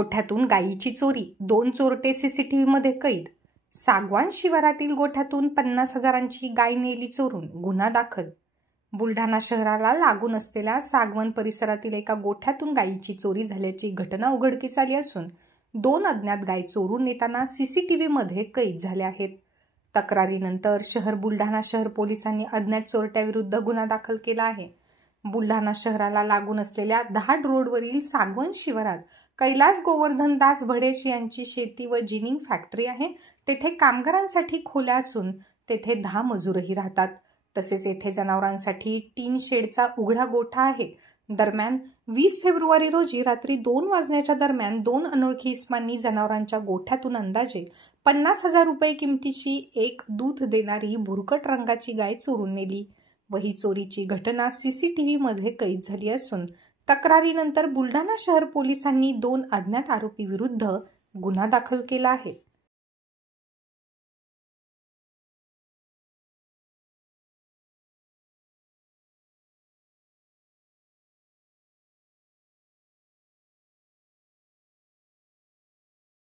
गोठ्यातून गायीची चोरी, 2 चोरटे सीसीटीव्हीमध्ये कैद. सागवान शिवारातील गोठ्यातून 50,000ची गाय नेली चोरून, गुन्हा दाखल. बुलढाणा शहराला लागून असलेल्या सागवन परिसरातील एका गोठ्यातून गायीची चोरी झाल्याची घटना उघडकीस आली असून 2 अज्ञात गाय चोरून नेताना सीसीटीव्हीमध्ये कैद झाले आहेत. तक्रारीनंतर बुलढाणा शहर पोलिसांनी अज्ञात चोरट्याविरुद्ध गुन्हा दाखल केला आहे. बुलढाणा शहराला लागून असलेल्या 10 रोडवरील सागवन शिवारात कैलास गोवर्धन दास भडेश यांची शेती व जिनिंग फॅक्टरी आहे. तेथे कामगारांसाठी खोल्या असून तेथे 10 मजूरही राहतात. तसेच येथे जनावरांसाठी टीन शेडचा उघडा गोठा आहे. दरम्यान 20 फेब्रुवारी रोजी रात्री 2 वाजण्याच्या दरम्यान 2 अनोळखी इस्मांनी जनावरांच्या गोठ्यातून अंदाजे 50,000 रुपये किमतीची एक दूध देणारी भुरकट रंगाची गाय चोरून नेली व ही चोरीची घटना सीसीटीव्हीमध्ये कैद झाली असून तक्रारीनंतर बुलढाणा शहर पोलिसांनी 2 अज्ञात आरोपी विरुद्ध गुन्हा दाखल केला आहे.